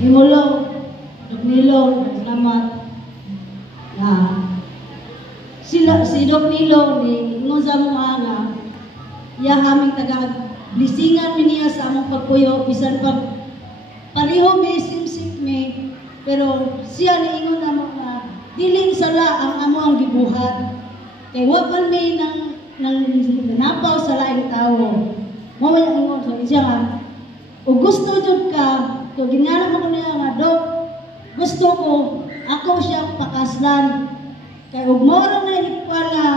Imulo, Nilo, salamat. Si Doc Nilo, ni ingon sa mga nga, iya aming taga-blisingan niya sa among pagpuyo, bisan pag pareho may simsik me, pero siya ni ingon na mga, diling sala ang amo ang gibuhat. Kay wapan may nang napaw sa laing tao. Mamaya ingon, so siya nga, o gusto jud ka, to ginala mo ko niya nga, Dok, gusto ko, ako siya pakaslan. Kaya ug mora na ikuan nga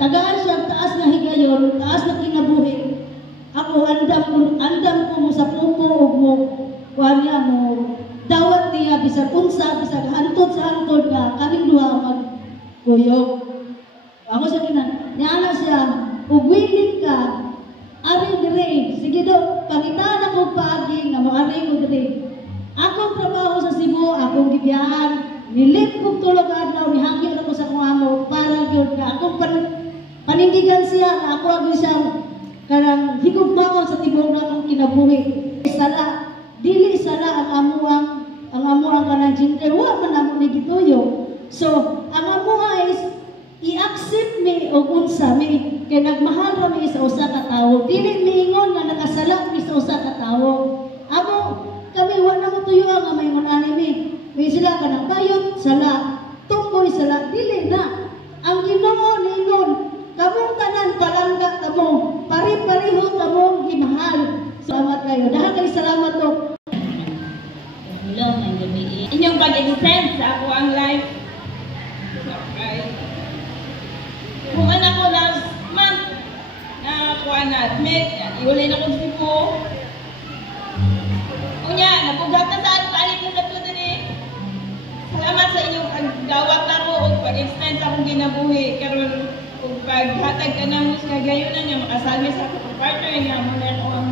tagaan siya taas na higayon, taas na kinabuhi. Ako andam ko mo sa pupo ug mo kuan niya mo dawat niya bisag unsa bisag hantod sa hantod nga kaming duha magkuyog. Ako sa kinan, niana siya, ug willing ka ari dire, sige do, pangitaan ako paagi nga moari ko dire. Akong trabaho sa Cebu, akong gibiyahan, nilip kong tulog adlaw, nihangyo ako sa kong amo, para yun ka. Akong panindigan siya, ako agad siyang karang higugmaon sa tibok na akong kinabuhi. Sala, dili sala ang amuang kanang jingke, wa man ako nagituyo. So, ang amuha is, i-accept mi o unsa mi, kaya nagmahal kami sa usa ka tawo. Dili miingon na nakasalak mi sa usa ka tawo. Amo, kami wala mo tuyo nga may anime. May sila ka ng bayot, sala, tungkoy sala, dili na. Ang Ginoo ningon, kamong tanan palangga kamo, pari-pariho kamong gimahal. Salamat kayo. Dahil kayo salamat to. Hello, may gabi. Inyong pag-extend sa ako ang life. Okay. Kung anak ko last month, na kuha na admit, iulay na kong Cebu. Unya, napugatan sa palit ng katuto ni. Salamat sa inyong paggawat ako o pag-extend sa akong ginabuhi. Karon kung paghatag ka na mo sa kagayonan niya, makasalmi sa akong partner niya, muna ako ang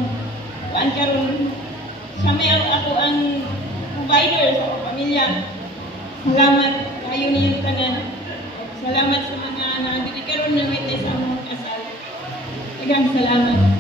kuhaan karon. Siya may ako ang provider sa akong pamilya. Salamat kayo niyong tanan. Salamat sa mga nandito karon na witness sa among kasal. Daghang salamat.